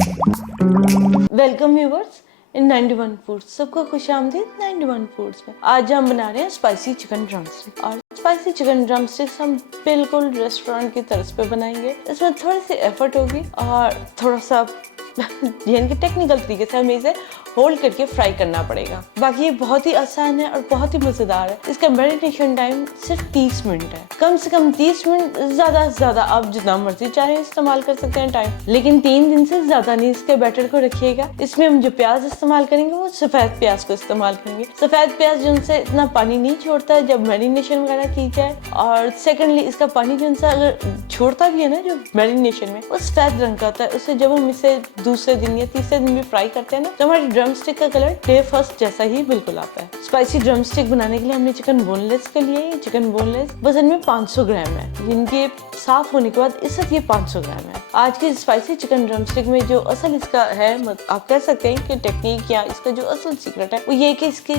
Welcome viewers इन 91 foods. सबको खुशामदीद 91 foods में। आज हम बना रहे हैं स्पाइसी चिकन ड्रमस्टिक। और स्पाइसी चिकन ड्रमस्टिक्स हम बिल्कुल रेस्टोरेंट की तरफ पे बनाएंगे। इसमें थोड़ी सी एफर्ट होगी और थोड़ा सा यानी कि टेक्निकल तरीके से हमें इसे होल्ड करके फ्राई करना पड़ेगा। बाकी ये बहुत ही आसान है और बहुत ही मजेदार है। इसका मैरिनेशन टाइम सिर्फ 30 मिनट है, कम से कम 30 मिनट। ज्यादा से ज्यादा आप जितना मर्जी चाहे इस्तेमाल कर सकते हैं टाइम, लेकिन 3 दिन से ज्यादा नहीं इसके बैटर को रखिएगा। इसमें हम जो प्याज इस्तेमाल करेंगे वो सफेद प्याज को इस्तेमाल करेंगे। सफेद प्याज जिनसे इतना पानी नहीं छोड़ता है जब मैरिनेशन वगैरह की जाए। और सेकेंडली इसका पानी जिनसे अगर छोड़ता भी है ना जो मैरिनेशन में, वो सफेद रंग का होता है। उससे जब हम इसे दूसरे दिन या तीसरे दिन भी फ्राई करते हैं ना, तो हमारी ड्रमस्टिक का कलर डे फर्स्ट जैसा ही बिल्कुल आता है। स्पाइसी ड्रमस्टिक बनाने के लिए हमने चिकन बोनलेस के लिए, चिकन बोनलेस वजन में 500 ग्राम है। जिनके साफ होने के बाद इस वक्त ये 500 ग्राम है। आज के स्पाइसी चिकन ड्रमस्टिक में जो असल इसका है, आप कह सकते हैं कि टेक्निक या इसका जो असल सीक्रेट है वो ये कि इसकी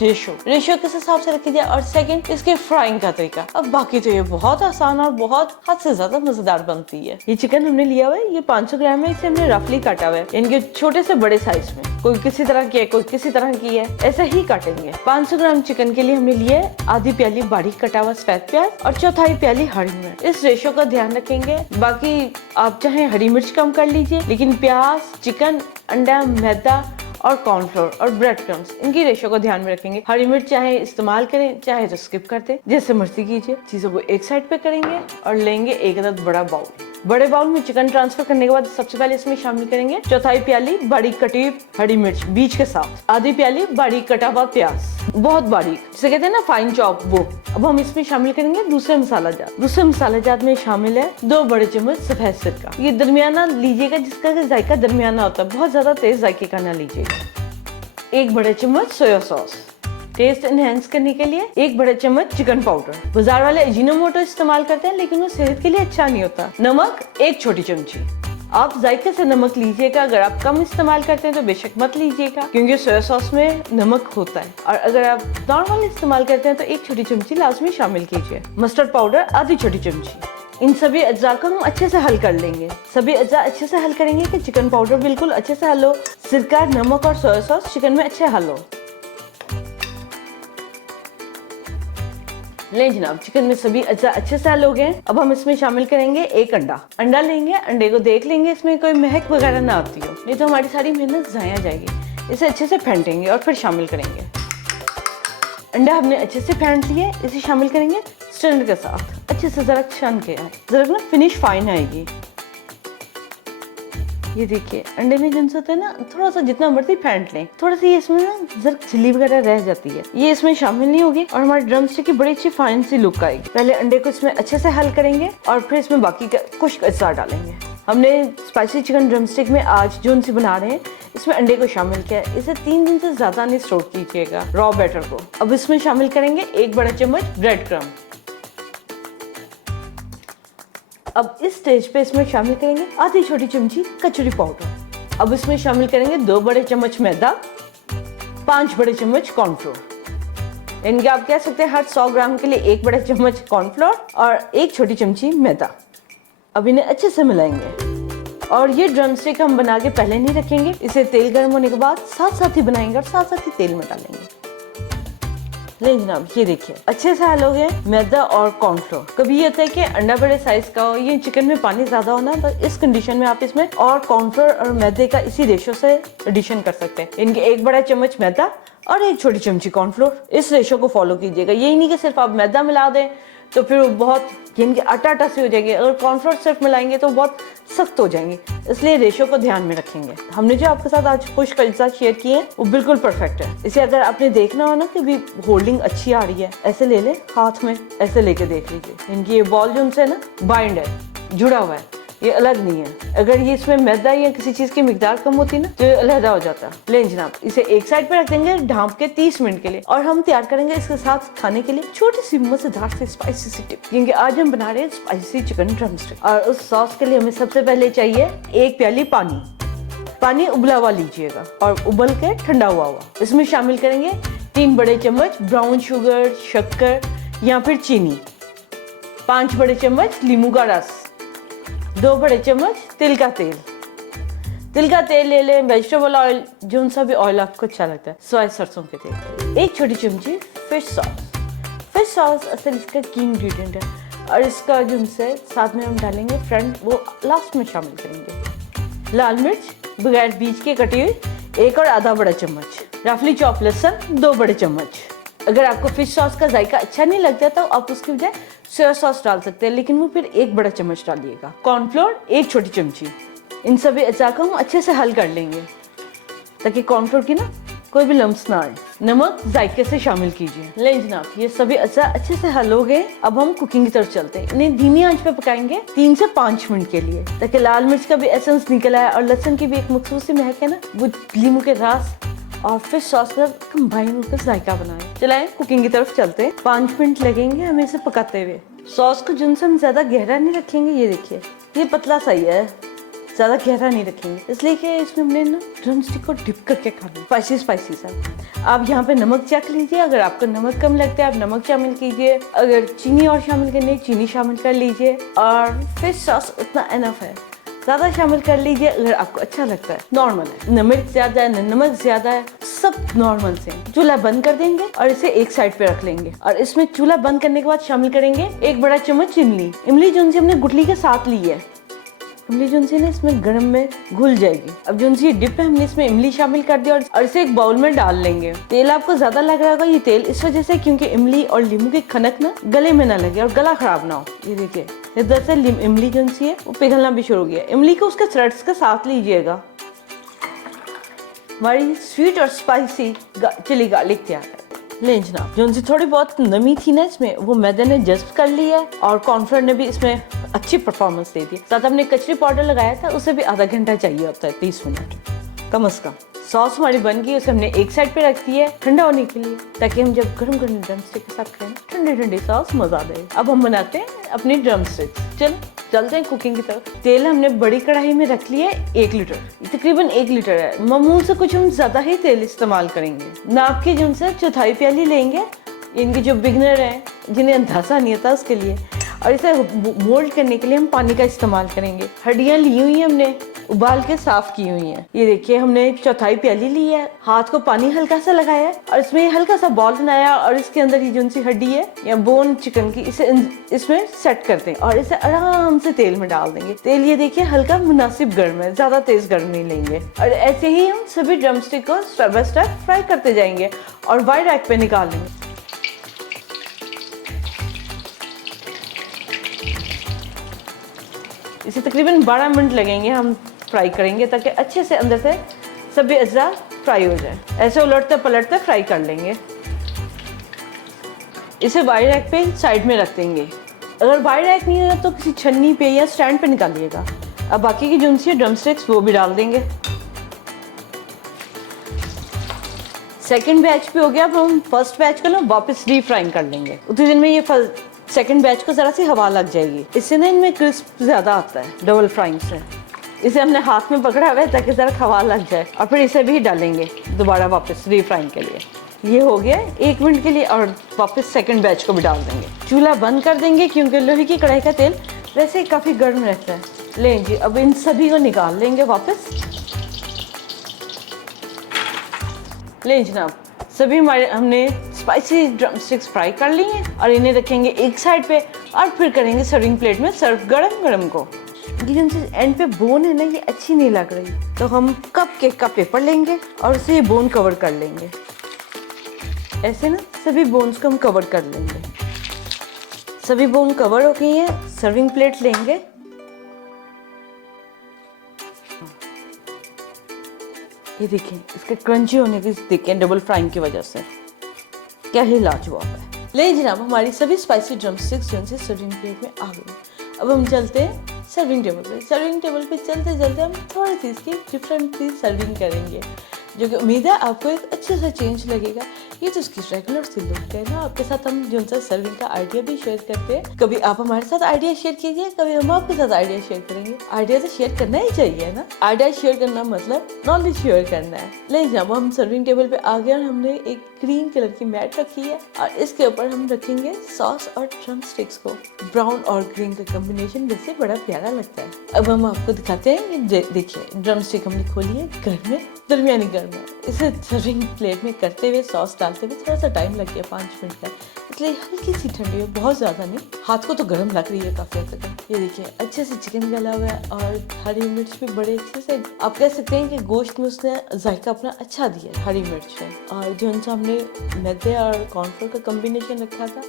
रेशो किस हिसाब से रखी जाए, और सेकंड इसके फ्राइंग का तरीका। अब बाकी तो ये बहुत आसान और बहुत हद से ज्यादा मजेदार बनती है। ये चिकन हमने लिया हुआ है, ये 500 ग्राम है। इसे हमने रफली काटा हुआ है, इनके छोटे से बड़े साइज में। कोई किसी तरह की है, कोई किसी तरह की है, ऐसे ही काटेंगे। 500 ग्राम चिकन के लिए हमने लिया है आधी प्याली बारीक कटा हुआ सफेद प्याज और चौथाई प्याली हरी मिर्च। इस रेशो का ध्यान रखेंगे। बाकी आप चाहे हरी मिर्च कम कर लीजिए, लेकिन प्याज, चिकन, अंडा, मैदा और कॉर्नफ्लोर और ब्रेड क्रम्स, इनकी रेशो को ध्यान में रखेंगे। हरी मिर्च चाहे इस्तेमाल करें चाहे तो स्किप कर दें, जैसे मर्जी कीजिए। चीजों को एक साइड पे करेंगे और लेंगे एक अदद बड़ा बाउल। बड़े बाउल में चिकन ट्रांसफर करने के बाद सबसे पहले इसमें शामिल करेंगे चौथाई प्याली बारीक कटी हरी मिर्च बीच के साथ, आधी प्याली बारीक कटा हुआ प्याज, बहुत बारीक, जिसे कहते हैं ना फाइन चॉप, वो। अब हम इसमें शामिल करेंगे दूसरे मसाला जात। दूसरे मसाला जात में शामिल है 2 बड़े चम्मच सफेद सिरका। ये दरमियाना लीजिएगा, जिसका जायका दरमियाना होता है, बहुत ज्यादा तेज जायके का ना लीजिएगा। 1 बड़े चम्मच सोया सॉस, टेस्ट एनहेंस करने के लिए 1 बड़े चम्मच चिकन पाउडर। बाजार वाले अजीनोमोटो इस्तेमाल करते हैं, लेकिन वो सेहत के लिए अच्छा नहीं होता। नमक 1 छोटी चमची। आप जायके से नमक लीजिएगा। अगर आप कम इस्तेमाल करते हैं तो बेशक मत लीजिएगा, क्योंकि सोया सॉस में नमक होता है। और अगर आप नॉर्मल इस्तेमाल करते हैं तो 1 छोटी चमची लाजमी शामिल कीजिए। मस्टर्ड पाउडर आधी छोटी चमची। इन सभी अज्जा को हम अच्छे से हल कर लेंगे। सभी अज्जा अच्छे से हल करेंगे कि चिकन पाउडर बिल्कुल अच्छे से हल हो, सिरका, नमक और सोया सॉस चिकन में अच्छे हल हो। ले जनाब, चिकन में सभी अज्जा अच्छे से हल हो गए। अब हम इसमें शामिल करेंगे 1 अंडा। अंडा लेंगे, अंडे को देख लेंगे इसमें कोई महक वगैरह ना आती हो, नहीं तो हमारी सारी मेहनत ज़ाया जाएगी। इसे अच्छे से फेंटेंगे और फिर शामिल करेंगे। अंडा हमने अच्छे से फेंट लिया, इसे शामिल करेंगे स्टैंड के साथ। अच्छे से जरा छान के आए, जरा ना फिनिश फाइन आएगी। ये देखिए, अंडे में जिनसे होता है ना, थोड़ा सा जितना मर्जी फेंट लें, थोड़ा सा ये इसमें ना जरा झिल्ली वगैरह रह जाती है, ये इसमें शामिल नहीं होगी और हमारे ड्रमस्टिक की बड़ी अच्छी फाइन सी लुक आएगी। पहले अंडे को इसमें अच्छे से हल करेंगे और फिर इसमें बाकी कुछ अज्जा डालेंगे। हमने स्पाइसी चिकन ड्रमस्टिक में आज जो सी बना रहे हैं, इसमें अंडे को शामिल किया है। इसे 3 दिन से ज्यादा नहीं स्टोर कीजिएगा रॉ बैटर को। अब इसमें शामिल करेंगे 1 बड़ा चम्मच ब्रेड क्रम्ब। अब इस स्टेज पे इसमें शामिल करेंगे आधी छोटी चमची कचौरी पाउडर। अब इसमें शामिल करेंगे 2 बड़े चम्मच मैदा, 5 बड़े चम्मच कॉर्नफ्लोर। इनके आप कह सकते हैं हर 100 ग्राम के लिए 1 बड़े चम्मच कॉर्नफ्लोर और 1 छोटी चमची मैदा। अब इन्हें अच्छे से मिलाएंगे। और ये ड्रमस्टिक हम बना के पहले नहीं रखेंगे, इसे तेल गर्म होने के बाद साथ साथ ही बनाएंगे और साथ साथ ही तेल में डालेंगे। ले जनाब, ये देखिए अच्छे से हल हो गए मैदा और कॉर्नफ्लोर। कभी ये होता है कि अंडा बड़े साइज का हो, ये चिकन में पानी ज्यादा होना, तो इस कंडीशन में आप इसमें और कॉर्नफ्लोर और मैदे का इसी रेशो से एडिशन कर सकते हैं। इनके 1 बड़ा चम्मच मैदा और 1 छोटी चमची कॉर्नफ्लोर, इस रेशो को फॉलो कीजिएगा। यही नहीं कि सिर्फ आप मैदा मिला दें तो फिर वो बहुत यानी कि आटा से हो जाएगी। अगर कॉर्नफ्लोर सिर्फ मिलाएंगे तो बहुत सख्त हो जाएंगे, इसलिए रेशो को ध्यान में रखेंगे। हमने जो आपके साथ आज कुछ अज्जा शेयर किए हैं वो बिल्कुल परफेक्ट है। इसे अगर आपने देखना हो ना कि भी होल्डिंग अच्छी आ रही है, ऐसे ले ले हाथ में, ऐसे लेके देख लीजिए। इनकी ये बॉल जो उनसे ना बाइंड है, जुड़ा हुआ है, ये अलग नहीं है। अगर ये इसमें मैदा या किसी चीज की मिकदार कम होती ना तो अलहदा हो जाता। ले जनाब, इसे एक साइड पे रख देंगे ढांप के 30 मिनट के लिए, और हम तैयार करेंगे इसके साथ खाने के लिए छोटी सी मजेदार सी स्पाइसी सी टिप, क्योंकि आज हम बना रहे हैं स्पाइसी चिकन ड्रमस्टिक। और उस सॉस के लिए हमें सबसे पहले चाहिए 1 प्याली पानी। पानी उबला हुआ लीजिएगा और उबल के ठंडा हुआ। इसमें शामिल करेंगे 3 बड़े चम्मच ब्राउन शुगर, शक्कर या फिर चीनी, 5 बड़े चम्मच नींबू का रस, 2 बड़े चम्मच तिल का तेल, तिल का तेल ले लें, वेजिटेबल ऑयल, जो सा भी ऑयल आपको अच्छा लगता है, सोया सरसों के तेल, 1 छोटी चमची फिश सॉस। फिश सॉस असल इसका की इंग्रेडिएंट है और इसका जो से साथ में हम डालेंगे फ्रेंड, वो लास्ट में शामिल करेंगे। लाल मिर्च बगैर बीज के कटी हुई 1 और आधा बड़ा चम्मच, रफली चॉप लहसुन 2 बड़े चम्मच। अगर आपको फिश सॉस का जायका अच्छा नहीं लगता तो आप उसकी बजाय सोया सॉस डाल सकते हैं, लेकिन वो फिर 1 बड़ा चम्मच डालिएगा। कॉर्नफ्लोर 1 छोटी चमची। इन सभी अज्जा को हम अच्छे से हल कर लेंगे ताकि कॉर्नफ्लोर की ना कोई भी लम्स ना आए। नमक जायके से शामिल कीजिए। ले जनाब, ये सभी अज्जा अच्छे से हल हो गए। अब हम कुकिंग की तरफ चलते हैं। इन्हें धीमी आंच पे पकाएंगे 3 से 5 मिनट के लिए, ताकि लाल मिर्च का भी एसेंस निकल आए और लहसुन की भी एक मखसूस सी महक है ना, वो लीमू के रस और फिश सॉस का कंबाइन होकर जायका बनाए। चलाएं कुकिंग की तरफ चलते हैं। 5 मिनट लगेंगे हमें इसे पकाते हुए। सॉस को जिनसे हम ज्यादा गहरा नहीं रखेंगे, ये देखिए ये पतला सही है, ज्यादा गहरा नहीं रखेंगे, इसलिए कि इसमें हमने ना ड्रम स्टिक को डिप करके खाना, स्पाइसी सा। आप यहाँ पे नमक चेक लीजिए, अगर आपको नमक कम लगता है आप नमक शामिल कीजिए, अगर चीनी और शामिल करनी है चीनी शामिल कर लीजिए, और फिश सॉस उतना एनफ है, ज्यादा शामिल कर लीजिए अगर आपको अच्छा लगता है। नॉर्मल है, न मिर्च ज्यादा है न नमक ज्यादा है, सब नॉर्मल से। चूल्हा बंद कर देंगे और इसे एक साइड पे रख लेंगे और इसमें चूल्हा बंद करने के बाद शामिल करेंगे 1 बड़ा चम्मच इमली। इमली जो हमने गुठली के साथ ली है, इमली जो ना इसमें गर्म में घुल जाएगी। अब जो ये डिप है हमने इसमें इमली शामिल कर दिया और इसे एक बाउल में डाल लेंगे। तेल आपको ज्यादा लग रहा होगा, ये तेल इस वजह से क्योंकि इमली और लीमू की खनक ना गले में ना लगे और गला खराब ना हो। ये देखिए इधर से इमली जो है वो पिघलना भी शुरू हो गया। इमली को उसके थ्रेड्स के साथ लीजिएगा। हमारी स्वीट और स्पाइसी चिली गार्लिक तैयार है। ले जनाब, जो उनसे थोड़ी बहुत नमी थी ना इसमें, वो मैदे ने जज्ब कर ली है और कॉर्नफ्लोर ने भी इसमें अच्छी परफॉर्मेंस दे दी। साथ हमने कचरी पाउडर लगाया था, उसे भी आधा घंटा चाहिए होता है, 30 मिनट कम से कम। सॉस हमारी बन गई, उसे हमने एक साइड पे रख दी है ठंडा होने के लिए, ताकि हम जब गरम गरम ड्रम स्टिक के साथ खाएं ठंडे ठंडे सॉस मजा दे। अब हम बनाते हैं अपनी ड्रम स्टिक। चलते हैं कुकिंग की तरफ। तेल हमने बड़ी कढ़ाई में रख लिया है 1 लीटर, तकरीबन 1 लीटर है। मामूल से कुछ हम ज्यादा ही तेल इस्तेमाल करेंगे। नाप के जो से 1/4 प्याली लेंगे, इनके जो बिगनर हैं जिन्हें अंदाजा नहीं आता उसके लिए, और इसे मोल्ड करने के लिए हम पानी का इस्तेमाल करेंगे। हड्डियां ली हुई हैं हमने, उबाल के साफ की हुई हैं। ये देखिए हमने 1/4 प्याली ली है, हाथ को पानी हल्का सा लगाया है और इसमें हल्का सा बॉल बनाया और इसके अंदर ये जो सी हड्डी है या बोन चिकन की, इसे इसमें सेट करते हैं और इसे आराम से तेल में डाल देंगे। तेल ये देखिए हल्का मुनासिब गर्म है, ज्यादा तेज गर्म नहीं लेंगे। और ऐसे ही हम सभी ड्रम स्टिक को स्टेप बाय स्टेप फ्राई करते जाएंगे और वाइड रैक पे निकाल लेंगे। इसे तकरीबन 12 मिनट लगेंगे हम फ्राई करेंगे, ताकि अच्छे से अंदर से सभी अज्जा फ्राई हो जाए। ऐसे उलटते पलटते फ्राई कर लेंगे। इसे वाइड रैक पे साइड में रख देंगे। अगर वाइड रैक नहीं है तो किसी छन्नी पे या स्टैंड पे निकालिएगा। अब बाकी की जो सी ड्रम स्टिक्स वो भी डाल देंगे। सेकेंड बैच पे हो गया। अब हम फर्स्ट बैच को ना वापस रीफ्राइंग कर लेंगे। उतने दिन में ये सेकेंड बैच को जरा सी हवा लग जाएगी, इससे ना इनमें क्रिस्प ज्यादा आता है डबल फ्राइंग से। इसे हमने हाथ में पकड़ा हुआ है ताकि जरा हवा लग जाए और फिर इसे भी डालेंगे दोबारा वापस रीफ्राइंग के लिए। ये हो गया 1 मिनट के लिए और वापस सेकंड बैच को भी डाल देंगे। चूल्हा बंद कर देंगे क्योंकि लोहे की कढ़ाई का तेल वैसे ही काफ़ी गर्म रहता है। लें जी, अब इन सभी को निकाल लेंगे वापस। लें जनाब, सभी हमारे हमने स्पाइसी ड्रम स्टिक्स फ्राई कर ली हैं और इन्हें रखेंगे एक साइड पे और फिर करेंगे सर्विंग प्लेट में सर्व गरम गरम को। ये जो एंड पे बोन है ना, ये अच्छी नहीं लग रही, तो हम कप केक का पेपर लेंगे और उसे ये बोन कवर कर लेंगे। ऐसे ना सभी बोन्स को हम कवर कर लेंगे। सभी बोन कवर हो गई हैं। सर्विंग प्लेट लेंगे। ये देखिए इसके क्रंची होने की देखिए डबल फ्राइंग की वजह से क्या ही लाजवाब है। ले जनाब, हमारी सभी स्पाइसी ड्रम स्टिक्स जो से सर्विंग प्लेट में आ गई। अब हम चलते हैं सर्विंग टेबल पे। सर्विंग टेबल पे चलते चलते हम थोड़ी सी इसकी डिफरेंट सी सर्विंग करेंगे। जो कि उम्मीद है आपको एक अच्छे सा चेंज लगेगा। ये तो उसकी रेगुलर सी लुक है ना। आपके साथ हम जो सा सर्विंग का आइडिया भी शेयर करते हैं। कभी आप हमारे साथ आइडिया शेयर कीजिए, कभी हम आपके साथ आइडिया शेयर करेंगे। आइडिया तो शेयर करना ही चाहिए ना। आइडिया शेयर करना मतलब नॉलेज शेयर करना है। ले जब हम सर्विंग टेबल पे आ गए और हमने एक ग्रीन कलर की मैट रखी है और इसके ऊपर हम रखेंगे सॉस और ड्रम स्टिक्स को। ब्राउन और ग्रीन का कॉम्बिनेशन वैसे बड़ा प्यारा लगता है। अब हम आपको दिखाते हैं। ये देखिए ड्रम स्टिक हमने खोली है घर में, दरमियानी घर में। इसे सर्विंग प्लेट में करते हुए सॉस डालते हुए थोड़ा सा टाइम लग गया, 5 मिनट का, इसलिए हल्की सी ठंडी है, बहुत ज़्यादा नहीं। हाथ को तो गर्म लग रही है काफ़ी हद तक। ये देखिए अच्छे से चिकन गला हुआ है और हरी मिर्च भी बड़े अच्छे से, आप कह सकते हैं कि गोश्त में उसने जायका अपना अच्छा दिया है हरी मिर्च में। और जो हमने मैदे और कॉर्नफ्लोर का कॉम्बिनेशन रखा था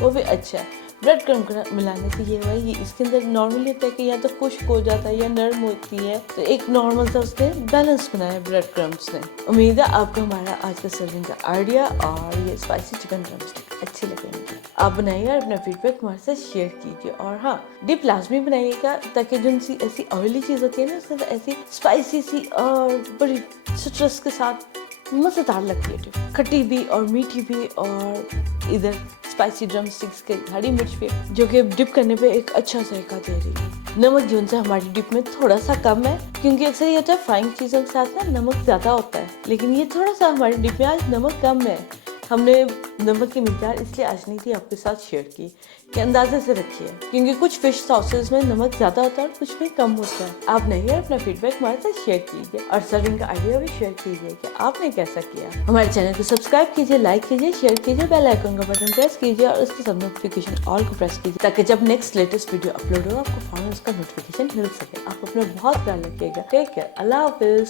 वो भी अच्छा है। ब्रेड क्रम्ब मिलाने से ये हुआ ये इसके अंदर नॉर्मली होता है कि या तो खुश्क हो जाता है या नरम होती है, तो एक नॉर्मल सा उसने बैलेंस बनाया ब्रेड क्रम्ब्स ने। उम्मीद है आपको हमारा आज का सर्विंग का आइडिया और ये स्पाइसी चिकन ड्रमस्टिक अच्छे लगेंगे। आप बनाइए और अपना फीडबैक हमारे साथ शेयर कीजिए। और हाँ, डिप लाजमी बनाइएगा ताकि जो ऐसी ऑयली चीज़ होती है ना उससे ऐसी स्पाइसी सी और बड़ी सिट्रस के साथ मज़ेदार लगती है। डिप खट्टी भी और मीठी भी और इधर स्पाइसी ड्रम स्टिक्स के हरी मिर्च पे जो कि डिप करने पे एक अच्छा जायका दे रही है। नमक जो है हमारी डिप में थोड़ा सा कम है क्योंकि अक्सर ये होता है फ्राइंग चीज़ों के साथ ना नमक ज़्यादा होता है, लेकिन ये थोड़ा सा हमारी डिप में आज नमक कम है। हमने नमक की मिकदार इसलिए आज नहीं थी आपके साथ शेयर की कि अंदाजे से रखिए, क्योंकि कुछ फिश सॉसेस में नमक ज़्यादा होता है और कुछ में कम होता है। आप नहीं अपना फीडबैक हमारे साथ शेयर कीजिए और सर्विंग का आइडिया भी शेयर कीजिए कि आपने कैसा किया। हमारे चैनल को सब्सक्राइब कीजिए, लाइक कीजिए, शेयर कीजिए, बेल आइकन का बटन प्रेस कीजिए और उसके सब नोटिफिकेशन ऑल को प्रेस कीजिए ताकि जब नेक्स्ट लेटेस्ट वीडियो अपलोड हो आपको फौरन उसका नोटिफिकेशन मिल सके। आप अपना बहुत ख्याल रखिएगा। Take care. अल्लाह हाफिज।